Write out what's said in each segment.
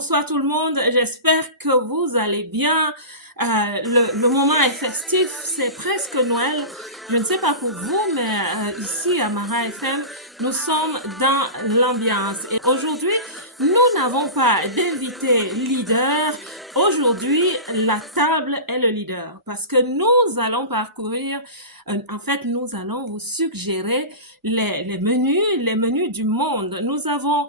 bonsoir tout le monde. J'espère que vous allez bien. Le moment est festif, c'est presque Noël. Je ne sais pas pour vous, mais ici à Mara FM, nous sommes dans l'ambiance. Et aujourd'hui, nous n'avons pas d'invité leader. Aujourd'hui, la table est le leader parce que nous allons parcourir, nous allons vous suggérer les menus du monde. Nous avons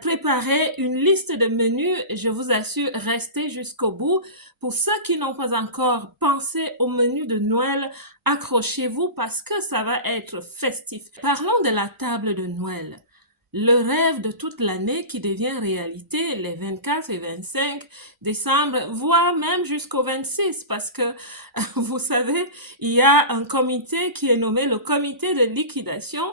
préparé une liste de menus. Je vous assure, restez jusqu'au bout. Pour ceux qui n'ont pas encore pensé au menu de Noël, accrochez-vous parce que ça va être festif. Parlons de la table de Noël. Le rêve de toute l'année qui devient réalité les 24 et 25 décembre, voire même jusqu'au 26, parce que, vous savez, il y a un comité qui est nommé le comité de liquidation,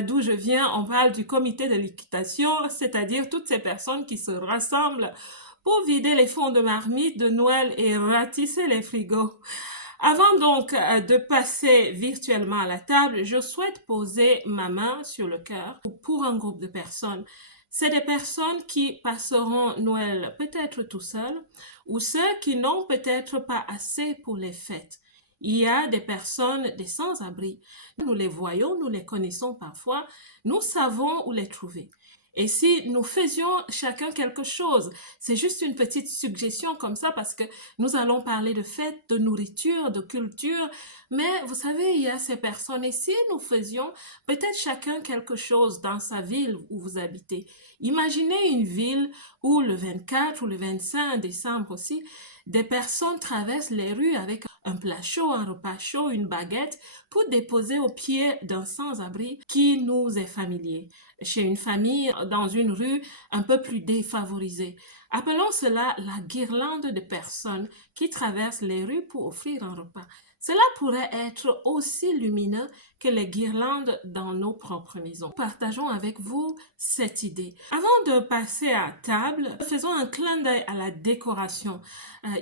d'où je viens. On parle du comité de liquidation, c'est-à-dire toutes ces personnes qui se rassemblent pour vider les fonds de marmite de Noël et ratisser les frigos. Avant donc de passer virtuellement à la table, je souhaite poser ma main sur le cœur pour un groupe de personnes. C'est des personnes qui passeront Noël peut-être tout seuls ou ceux qui n'ont peut-être pas assez pour les fêtes. Il y a des personnes, des sans-abri. Nous les voyons, nous les connaissons parfois, nous savons où les trouver. Et si nous faisions chacun quelque chose, c'est juste une petite suggestion comme ça parce que nous allons parler de fêtes, de nourriture, de culture, mais vous savez, il y a ces personnes et si nous faisions peut-être chacun quelque chose dans sa ville où vous habitez. Imaginez une ville où le 24 ou le 25 décembre aussi, des personnes traversent les rues avec un plat chaud, un repas chaud, une baguette pour déposer au pied d'un sans-abri qui nous est familier, chez une famille dans une rue un peu plus défavorisée. Appelons cela la guirlande de personnes qui traversent les rues pour offrir un repas. Cela pourrait être aussi lumineux que les guirlandes dans nos propres maisons. Partageons avec vous cette idée. Avant de passer à table, faisons un clin d'œil à la décoration.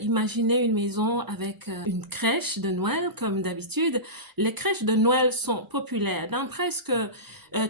Imaginez une maison avec une crèche de Noël, comme d'habitude. Les crèches de Noël sont populaires. Dans presque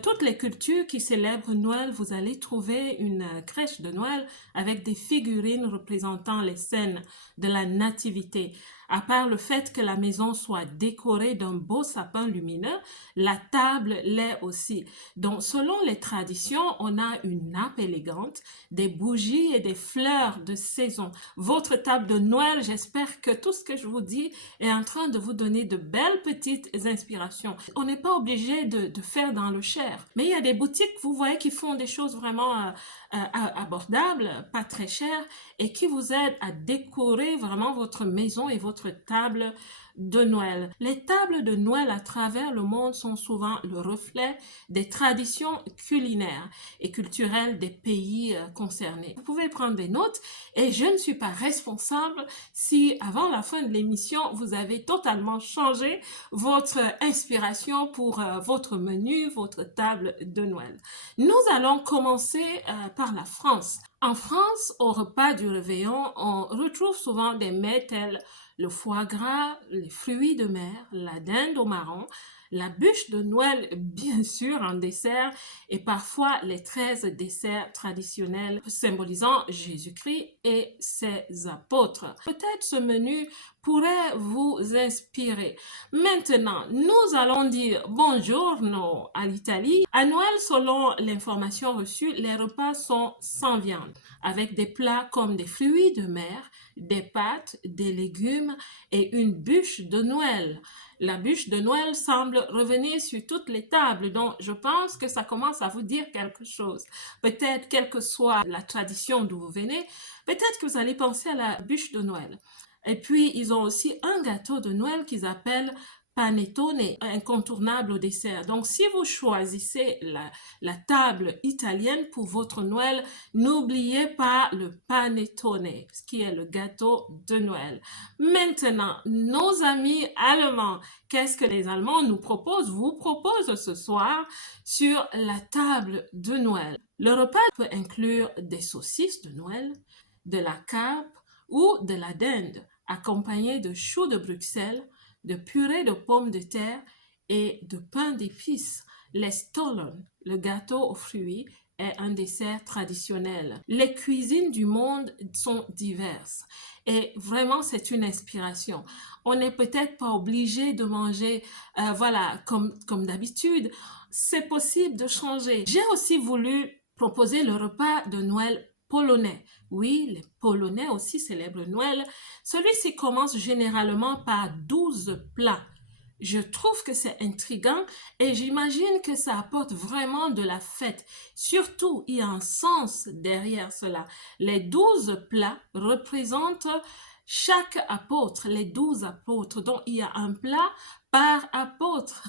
toutes les cultures qui célèbrent Noël, vous allez trouver une crèche de Noël avec des figurines représentant les scènes de la nativité. À part le fait que la maison soit décorée d'un beau sapin lumineux, la table l'est aussi. Donc, selon les traditions, on a une nappe élégante, des bougies et des fleurs de saison. Votre table de Noël, j'espère que tout ce que je vous dis est en train de vous donner de belles petites inspirations. On n'est pas obligé de faire dans le cher, mais il y a des boutiques, vous voyez, qui font des choses vraiment abordables, pas très chères, et qui vous aident à décorer vraiment votre maison et votre table de Noël. Les tables de Noël à travers le monde sont souvent le reflet des traditions culinaires et culturelles des pays concernés. Vous pouvez prendre des notes et je ne suis pas responsable si avant la fin de l'émission, vous avez totalement changé votre inspiration pour votre menu, votre table de Noël. Nous allons commencer par la France. En France, au repas du réveillon, on retrouve souvent des mets tels le foie gras, les fruits de mer, la dinde au marron, la bûche de Noël, bien sûr, en dessert, et parfois les 13 desserts traditionnels symbolisant Jésus-Christ et ses apôtres. Peut-être ce menu pourrait vous inspirer. Maintenant, nous allons dire buongiorno à l'Italie. À Noël, selon l'information reçue, les repas sont sans viande, avec des plats comme des fruits de mer, des pâtes, des légumes et une bûche de Noël. La bûche de Noël semble revenir sur toutes les tables, donc je pense que ça commence à vous dire quelque chose. Peut-être, quelle que soit la tradition d'où vous venez, peut-être que vous allez penser à la bûche de Noël. Et puis, ils ont aussi un gâteau de Noël qu'ils appellent panettone, incontournable au dessert. Donc, si vous choisissez la table italienne pour votre Noël, n'oubliez pas le panettone, ce qui est le gâteau de Noël. Maintenant, nos amis allemands, qu'est-ce que les Allemands nous proposent, vous proposent ce soir sur la table de Noël? Le repas peut inclure des saucisses de Noël, de la carpe ou de la dinde, accompagné de choux de Bruxelles, de purée de pommes de terre et de pain d'épices, les stollen, le gâteau aux fruits, est un dessert traditionnel. Les cuisines du monde sont diverses et vraiment c'est une inspiration. On n'est peut-être pas obligé de manger voilà comme d'habitude. C'est possible de changer. J'ai aussi voulu proposer le repas de Noël polonais. Oui, les Polonais aussi célèbrent Noël. Celui-ci commence généralement par 12 plats. Je trouve que c'est intriguant et j'imagine que ça apporte vraiment de la fête. Surtout, il y a un sens derrière cela. Les 12 plats représentent chaque apôtre, les 12 apôtres. Donc, il y a un plat par apôtre.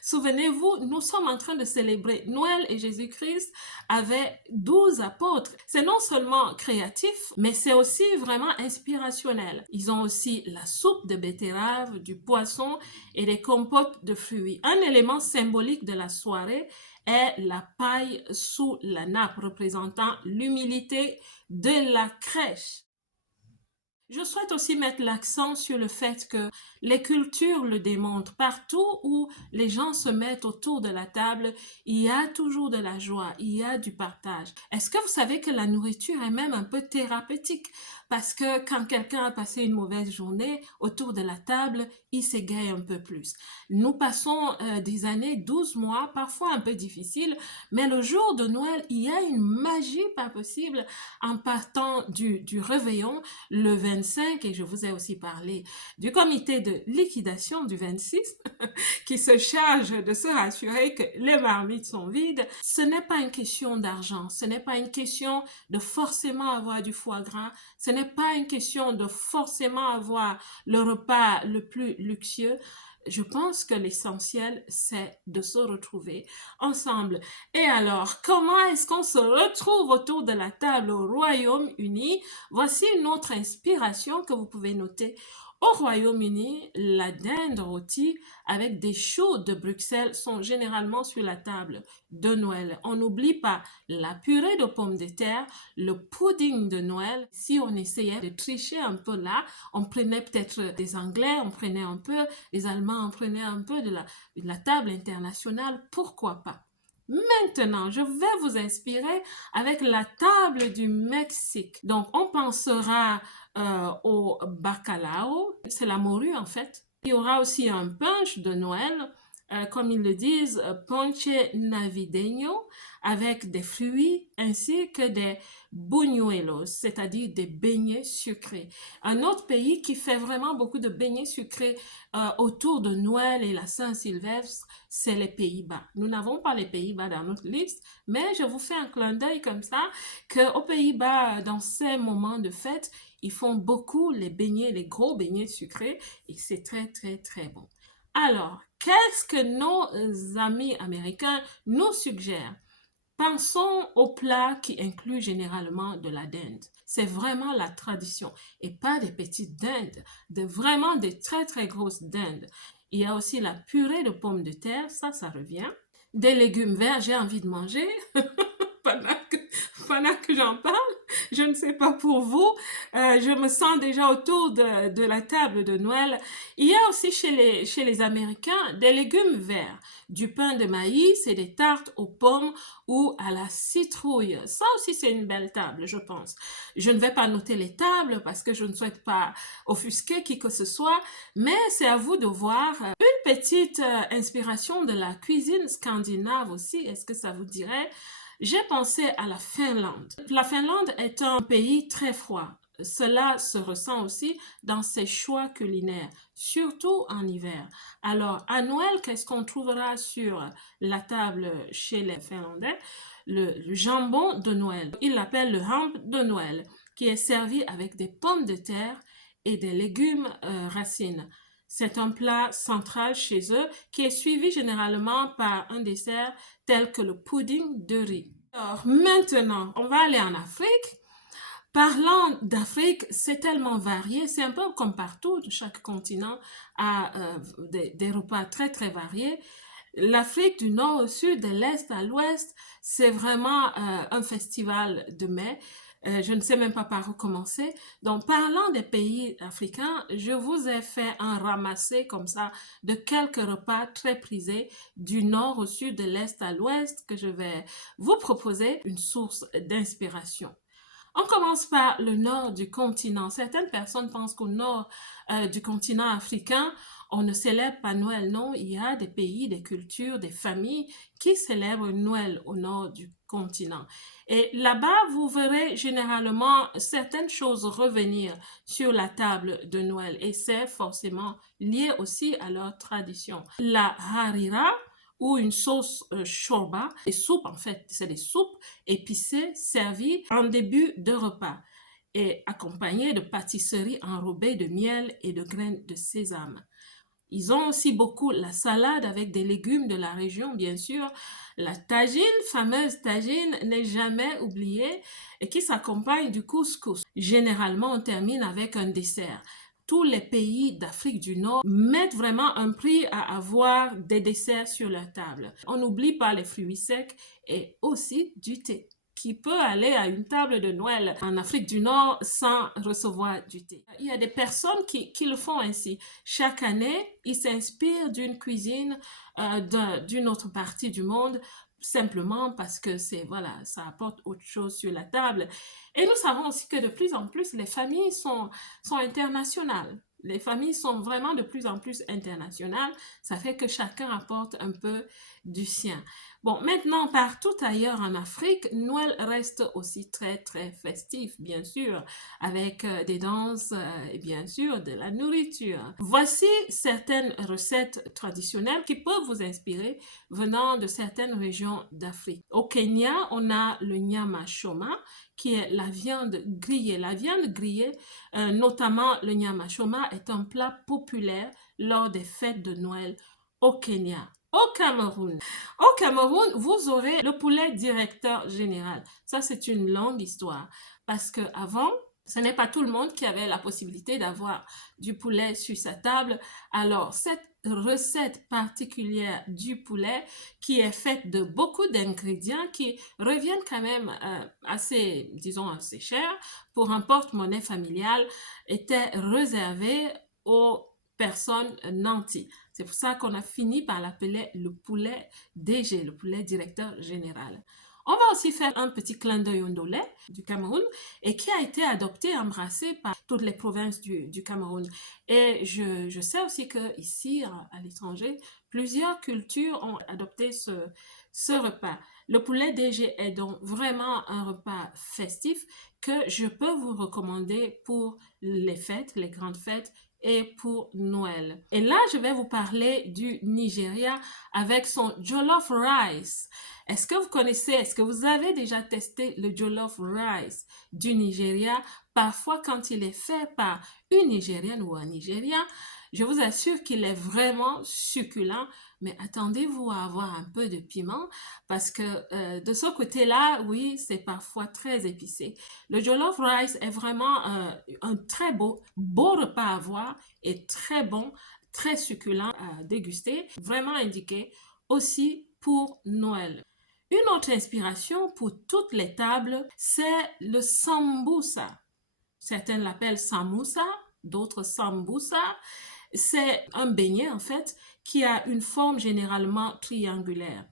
Souvenez-vous, nous sommes en train de célébrer Noël et Jésus-Christ avait 12 apôtres. C'est non seulement créatif, mais c'est aussi vraiment inspirationnel. Ils ont aussi la soupe de betterave, du poisson et des compotes de fruits. Un élément symbolique de la soirée est la paille sous la nappe, représentant l'humilité de la crèche. Je souhaite aussi mettre l'accent sur le fait que les cultures le démontrent. Partout où les gens se mettent autour de la table, il y a toujours de la joie, il y a du partage. Est-ce que vous savez que la nourriture est même un peu thérapeutique? Parce que quand quelqu'un a passé une mauvaise journée autour de la table, il s'égaye un peu plus. Nous passons des années, 12 mois, parfois un peu difficiles, mais le jour de Noël, il y a une magie pas possible en partant du réveillon le 25, et je vous ai aussi parlé du comité de liquidation du 26 qui se charge de se rassurer que les marmites sont vides. Ce n'est pas une question d'argent, ce n'est pas une question de forcément avoir du foie gras, ce n'est pas une question de forcément avoir le repas le plus luxueux. Je pense que l'essentiel, c'est de se retrouver ensemble. Et alors, comment est-ce qu'on se retrouve autour de la table au Royaume-Uni? Voici une autre inspiration que vous pouvez noter. Au Royaume-Uni, la dinde rôtie avec des choux de Bruxelles sont généralement sur la table de Noël. On n'oublie pas la purée de pommes de terre, le pudding de Noël. Si on essayait de tricher un peu là, on prenait peut-être des Anglais, on prenait un peu, les Allemands, on prenait un peu de la table internationale. Pourquoi pas? Maintenant, je vais vous inspirer avec la table du Mexique. Donc, on pensera au bacalao, c'est la morue en fait. Il y aura aussi un punch de Noël, comme ils le disent, ponche navideño, avec des fruits ainsi que des buñuelos, c'est-à-dire des beignets sucrés. Un autre pays qui fait vraiment beaucoup de beignets sucrés autour de Noël et la Saint-Sylvestre, c'est les Pays-Bas. Nous n'avons pas les Pays-Bas dans notre liste, mais je vous fais un clin d'œil comme ça, qu'aux Pays-Bas, dans ces moments de fête, ils font beaucoup les beignets, les gros beignets sucrés, et c'est très, très, très bon. Alors, qu'est-ce que nos amis américains nous suggèrent? Pensons au plat qui inclut généralement de la dinde. C'est vraiment la tradition et pas des petites dindes, vraiment des très très grosses dindes. Il y a aussi la purée de pommes de terre, ça revient. Des légumes verts, j'ai envie de manger. pendant que, pendant que j'en parle, je ne sais pas pour vous, je me sens déjà autour de la table de Noël. Il y a aussi chez les Américains des légumes verts, du pain de maïs et des tartes aux pommes ou à la citrouille. Ça aussi, c'est une belle table, je pense. Je ne vais pas noter les tables parce que je ne souhaite pas offusquer qui que ce soit, mais c'est à vous de voir. Une petite inspiration de la cuisine scandinave aussi, est-ce que ça vous dirait? J'ai pensé à la Finlande. La Finlande est un pays très froid. Cela se ressent aussi dans ses choix culinaires, surtout en hiver. Alors, à Noël, qu'est-ce qu'on trouvera sur la table chez les Finlandais? Le jambon de Noël. Ils l'appellent le hamp de Noël, qui est servi avec des pommes de terre et des légumes racines. C'est un plat central chez eux qui est suivi généralement par un dessert tel que le pudding de riz. Alors maintenant, on va aller en Afrique. Parlant d'Afrique, c'est tellement varié, c'est un peu comme partout, chaque continent a des repas très très variés. L'Afrique du Nord au Sud, de l'Est à l'Ouest, c'est vraiment un festival de mets. Je ne sais même pas par où commencer. Donc, parlant des pays africains, je vous ai fait un ramassé comme ça de quelques repas très prisés du nord au sud, de l'est à l'ouest, que je vais vous proposer une source d'inspiration. On commence par le nord du continent. Certaines personnes pensent qu'au nord du continent africain, on ne célèbre pas Noël. Non, il y a des pays, des cultures, des familles qui célèbrent Noël au nord du continent. Et là-bas, vous verrez généralement certaines choses revenir sur la table de Noël. Et c'est forcément lié aussi à leur tradition. La harira, ou une sauce shorba, des soupes en fait, c'est des soupes épicées servies en début de repas et accompagnées de pâtisseries enrobées de miel et de graines de sésame. Ils ont aussi beaucoup la salade avec des légumes de la région, bien sûr. La tagine, fameuse tagine, n'est jamais oubliée et qui s'accompagne du couscous. Généralement, on termine avec un dessert. Tous les pays d'Afrique du Nord mettent vraiment un prix à avoir des desserts sur leur table. On n'oublie pas les fruits secs et aussi du thé. Qui peut aller à une table de Noël en Afrique du Nord sans recevoir du thé. Il y a des personnes qui le font ainsi. Chaque année, ils s'inspirent d'une cuisine d'une autre partie du monde simplement parce que voilà, ça apporte autre chose sur la table. Et nous savons aussi que de plus en plus, les familles sont internationales. Les familles sont vraiment de plus en plus internationales. Ça fait que chacun apporte un peu du sien. Bon, maintenant, partout ailleurs en Afrique, Noël reste aussi très, très festif, bien sûr, avec des danses et bien sûr de la nourriture. Voici certaines recettes traditionnelles qui peuvent vous inspirer venant de certaines régions d'Afrique. Au Kenya, on a le nyama choma, qui est la viande grillée. La viande grillée, notamment le nyama choma, est un plat populaire lors des fêtes de Noël au Kenya. Au Cameroun. Au Cameroun, vous aurez le poulet directeur général. Ça, c'est une longue histoire parce que avant, ce n'est pas tout le monde qui avait la possibilité d'avoir du poulet sur sa table. Alors, cette recette particulière du poulet qui est faite de beaucoup d'ingrédients qui reviennent quand même assez, disons, assez cher pour un porte-monnaie familial était réservée aux personnes nantis. C'est pour ça qu'on a fini par l'appeler le poulet DG, le poulet directeur général. On va aussi faire un petit clin d'œil au ndolé du Cameroun et qui a été adopté, embrassé par toutes les provinces du Cameroun. Et je sais aussi qu'ici, à l'étranger, plusieurs cultures ont adopté ce repas. Le poulet DG est donc vraiment un repas festif que je peux vous recommander pour les fêtes, les grandes fêtes et pour Noël. Et là, je vais vous parler du Nigeria avec son jollof rice. Est-ce que vous connaissez, est-ce que vous avez déjà testé le jollof rice du Nigeria? Parfois, quand il est fait par une Nigérienne ou un Nigérien, je vous assure qu'il est vraiment succulent, mais attendez-vous à avoir un peu de piment parce que de ce côté-là, oui, c'est parfois très épicé. Le jollof rice est vraiment un très beau repas à avoir et très bon, très succulent à déguster, vraiment indiqué aussi pour Noël. Une autre inspiration pour toutes les tables, c'est le sambusa. Certains l'appellent samoussa, d'autres sambusa. C'est un beignet en fait qui a une forme généralement triangulaire.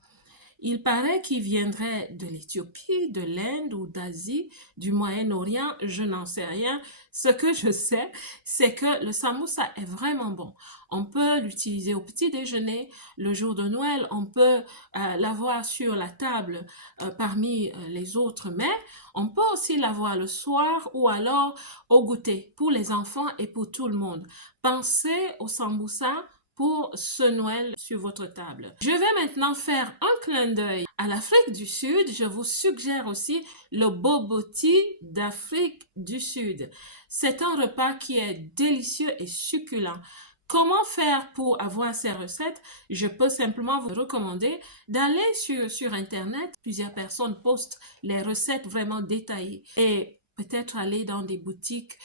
Il paraît qu'il viendrait de l'Éthiopie, de l'Inde ou d'Asie, du Moyen-Orient, je n'en sais rien. Ce que je sais, c'est que le samoussa est vraiment bon. On peut l'utiliser au petit déjeuner, le jour de Noël, on peut l'avoir sur la table parmi les autres mets. On peut aussi l'avoir le soir ou alors au goûter pour les enfants et pour tout le monde. Pensez au samoussa pour ce Noël sur votre table. Je vais maintenant faire un clin d'œil à l'Afrique du Sud. Je vous suggère aussi le boboti d'Afrique du Sud. C'est un repas qui est délicieux et succulent. Comment faire pour avoir ces recettes? Je peux simplement vous recommander d'aller sur Internet. Plusieurs personnes postent les recettes vraiment détaillées et peut-être aller dans des boutiques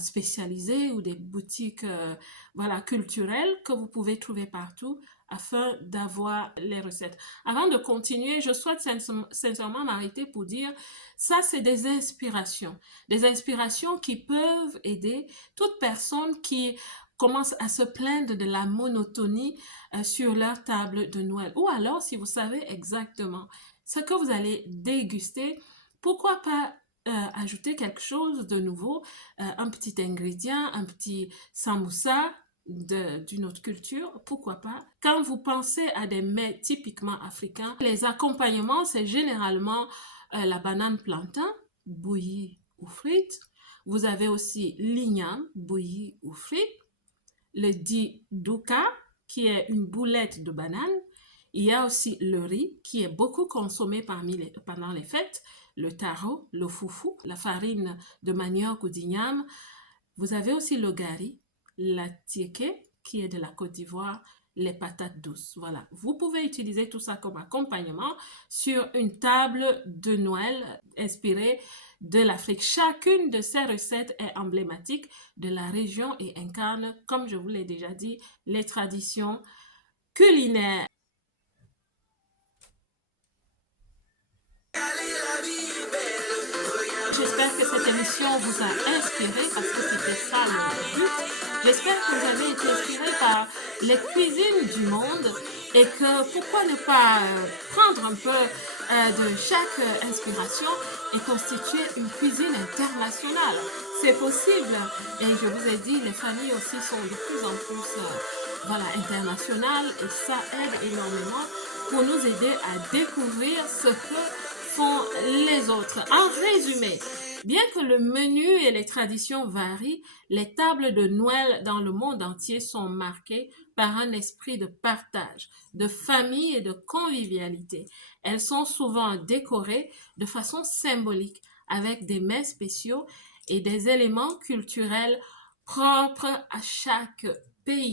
spécialisées ou des boutiques voilà, culturelles que vous pouvez trouver partout afin d'avoir les recettes. Avant de continuer, je souhaite sincèrement m'arrêter pour dire, ça c'est des inspirations qui peuvent aider toute personne qui commence à se plaindre de la monotonie sur leur table de Noël. Ou alors, si vous savez exactement ce que vous allez déguster, pourquoi pas ajouter quelque chose de nouveau, un petit ingrédient, un petit samoussa d'une autre culture, pourquoi pas. Quand vous pensez à des mets typiquement africains, les accompagnements, c'est généralement la banane plantain, bouillie ou frite. Vous avez aussi l'igname, bouillie ou frite. Le di douka, qui est une boulette de banane. Il y a aussi le riz, qui est beaucoup consommé pendant les fêtes, le taro, le foufou, la farine de manioc ou d'igname. Vous avez aussi le gari, la tieke, qui est de la Côte d'Ivoire, les patates douces. Voilà, vous pouvez utiliser tout ça comme accompagnement sur une table de Noël inspirée de l'Afrique. Chacune de ces recettes est emblématique de la région et incarne, comme je vous l'ai déjà dit, les traditions culinaires. J'espère que cette émission vous a inspiré parce que c'était ça le but. J'espère que vous avez été inspiré par les cuisines du monde et que pourquoi ne pas prendre un peu de chaque inspiration et constituer une cuisine internationale. C'est possible et je vous ai dit, les familles aussi sont de plus en plus voilà, internationales et ça aide énormément pour nous aider à découvrir ce que font les autres. En résumé, bien que le menu et les traditions varient, les tables de Noël dans le monde entier sont marquées par un esprit de partage, de famille et de convivialité. Elles sont souvent décorées de façon symbolique avec des mets spéciaux et des éléments culturels propres à chaque pays.